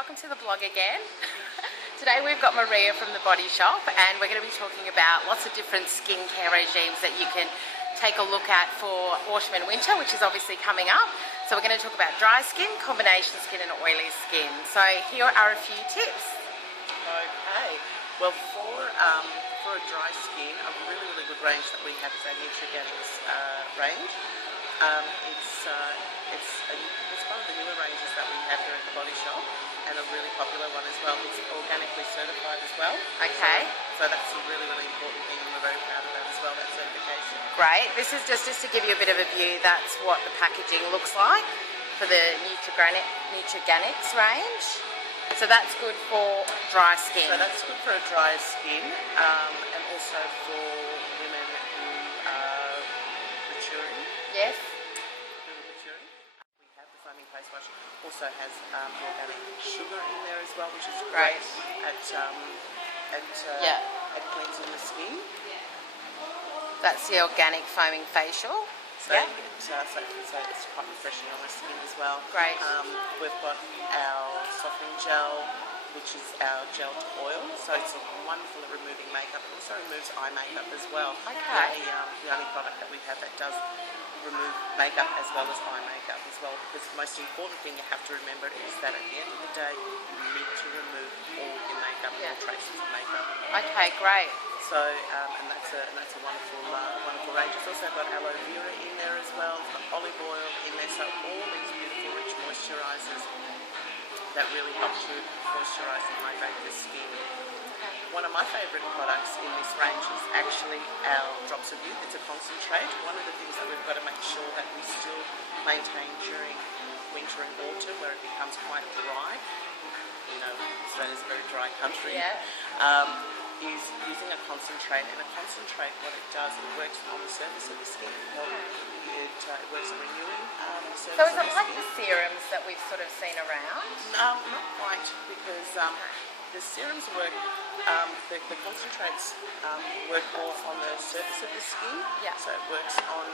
welcome to the vlog again. Today we've got Maria from the Body Shop and we're going to be talking about lots of different skincare regimes that you can take a look at for autumn and winter, which is obviously coming up. So we're going to talk about dry skin, combination skin and oily skin. So here are a few tips. Okay, well for a dry skin, a really good range that we have is our Nutriganics range. It's one of the newer ranges that we have here at the Body Shop, and a really popular one as well. It's organically certified as well. Okay. So that's a really important thing, and we're very proud of that as well, that certification. Great. This is just to give you a bit of a view, that's what the packaging looks like for the Nutriganics range. So that's good for dry skin. So that's good for a dry skin, and also for women who are maturing. Yes. Face wash also has organic sugar in there as well, which is great at cleansing the skin. That's the organic foaming facial. So it's quite refreshing on the skin as well. Great. We've got our softening gel, which is our gel to oil. So it's wonderful at removing makeup. It also removes eye makeup as well. Okay. The only product that we have that does remove makeup as well as eye makeup as well, because the most important thing you have to remember is that at the end of the day you need to remove all your makeup, all traces of makeup. Okay, great. So and that's a wonderful range. It's also got aloe vera in there as well. It's got olive oil in there, so all these beautiful rich moisturisers that really help to moisturise and hydrate the skin. One of my favourite products in this range is actually our Drops of Youth. It's a concentrate. One of the things that we've got to make sure that we still maintain during winter and autumn, where it becomes quite dry, you know, Australia's a very dry country, is using a concentrate. And a concentrate, what it does, it works on the surface of the skin. It works on renewing the surface So is of it the like skin. the serums that we've sort of seen around? No, not quite, because the serums work, the concentrates work more on the surface of the skin. Yeah. So it works on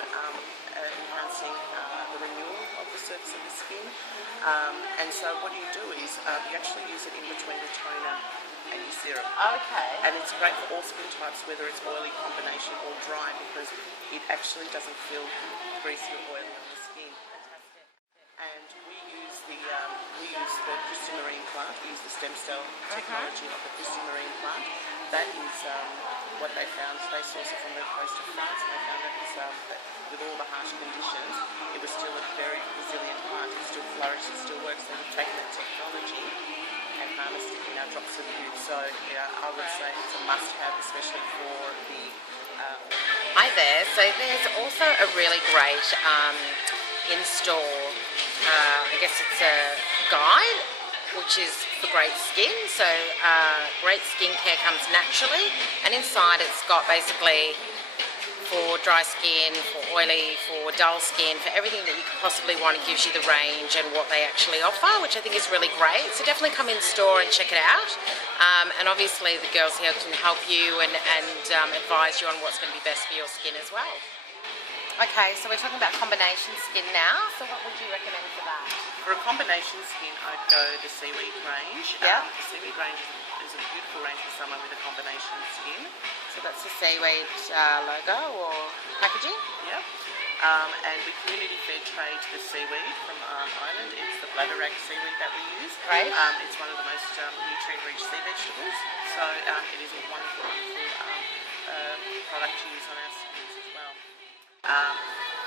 enhancing the renewal of the surface of the skin. And so what you do is you actually use it in between the toner and your serum. Okay. And it's great for all skin types, whether it's oily, combination or dry, because it actually doesn't feel greasy or oily on the skin. And we use the Marine plant. We use the stem cell technology of the Marine plant. That is what they found. They sourced it from the coast of France, and they found that with all the harsh conditions, it was still a very resilient plant. It still flourished, it still works. And we've taken that technology and harnessed it in our Drops of Youth. So I would say it's a must-have, especially for the. Hi there. So there's also a really great in-store, I guess it's a guide, which is for great skin. So great skincare comes naturally, and inside it's got basically for dry skin, for oily, for dull skin, for everything that you could possibly want. It gives you the range and what they actually offer, which I think is really great. So definitely come in store and check it out. And obviously the girls here can help you and advise you on what's going to be best for your skin as well. Okay, so we're talking about combination skin now. So what would you recommend for that? For a combination skin, I'd go the seaweed range. Yeah. The seaweed range is a beautiful range for someone with a combination skin. So that's the seaweed logo or packaging? Yep. And we community fair trade the seaweed from Ireland. It's the bladderwrack seaweed that we use. Right. It's one of the most nutrient-rich sea vegetables. So it is a wonderful product to use on our skins as well.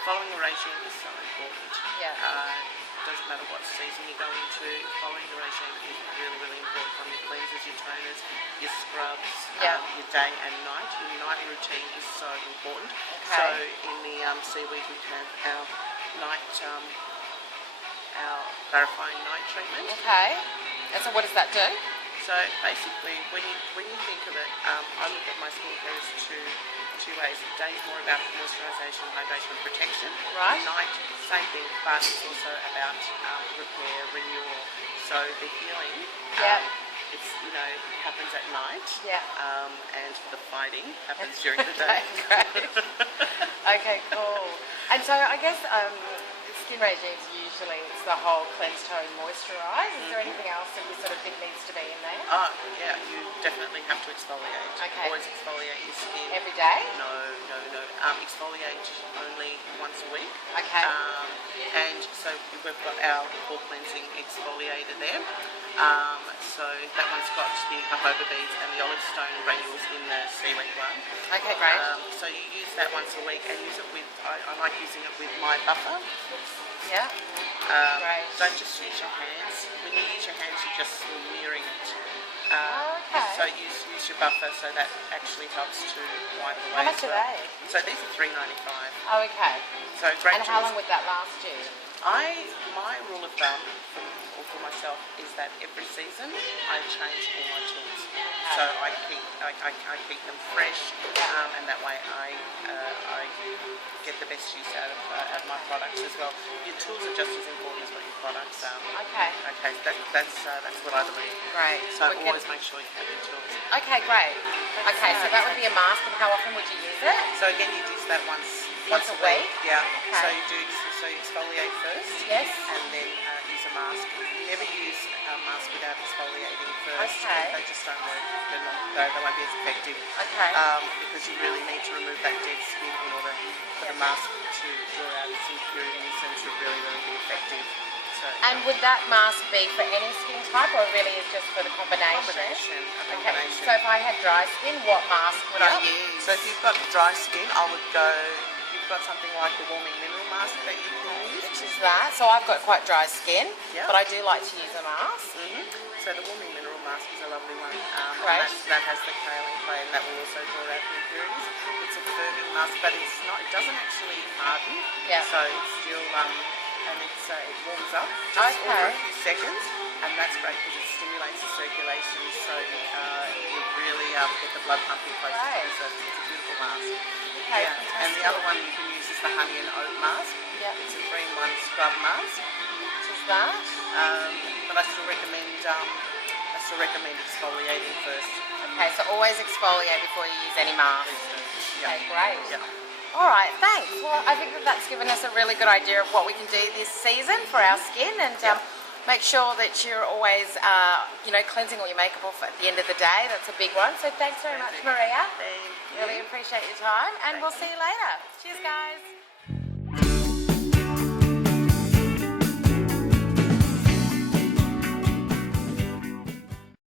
Following a regime is so important. Yeah. It doesn't matter what season you go into, following the regime is really important, from your cleansers, your toners, your scrubs, your day and night. Your night routine is so important. Okay. So in the seaweed we have our night, our clarifying night treatment. Okay. And so what does that do? So basically, when you think of it, I look at my skincare as two ways. Day is more about moisturisation, hydration and protection. Right. Night, same thing, but it's also about repair, renewal. So the healing, it's happens at night. Yeah. And the fighting happens during the day. Great. Okay, cool. And so I guess skin regimes usually actually, it's the whole cleanse, tone, moisturise. Is there anything else that you sort of think needs to be in there? Yeah, you definitely have to exfoliate. Okay. Always exfoliate your skin. Every day? No. Exfoliate only once a week. Okay. And so we've got our pore cleansing exfoliator there. So that one's got the jojoba beads and the olive stone granules in the seaweed one. Okay, great. So you use that once a week and use it with, I like using it with my buffer. Yeah. Great. Don't just use your hands. When you use your hands, you're just smearing it. Okay. So use your buffer, so that actually helps to wipe away. How much are they? So these are $3.95. Oh, okay. So great. And how long would that last you? My rule of thumb for myself is that every season I change all my tools. So I keep them fresh, and that way I get the best use out of my products as well. Your tools are just as important as what your products are. Okay. Okay, that's what I believe. Great. So always make sure you have your tools. Okay, great. Okay, so that would be a mask, and how often would you use it? So again, you use that once a week? Yeah. Okay. So you exfoliate first. Yes. And then use a mask. Never use a mask without exfoliating first. Okay. They just don't work. They won't be as effective. Okay. Because you really need to remove that dead skin in order for the mask to draw out its impurities and to really, really be effective. So, And would that mask be for any skin type, or really is just for the combination? a Okay. combination. So if I had dry skin, what mask would I use? So if you've got dry skin, I would go. You've got something like the warming mineral mask that you can use. Which is that? So I've got quite dry skin, Yeah. but I do like to use a mask. So the warming mineral mask is a lovely one. Right. That has the kaolin clay, and that will also draw out the impurities. It's a firming mask, but it's not. It doesn't actually harden. Yeah. So it's still and it warms up just over a few seconds, and that's great because it stimulates the circulation, so you really get the blood pumping close to the surface. It's a beautiful mask. Okay, Yeah. And the other one you can use is the honey and oat mask. Yeah. It's a 3-in-1 scrub mask. Which is that? But I still recommend exfoliating first. Okay, so always exfoliate before you use any mask. Yeah. Okay, great. Yeah. All right, thanks. Well, I think that's given us a really good idea of what we can do this season for our skin, and make sure that you're always, cleansing all your makeup off at the end of the day. That's a big one. So thanks very much, Maria. Thank you. Really appreciate your time, and we'll see you later. Cheers, guys.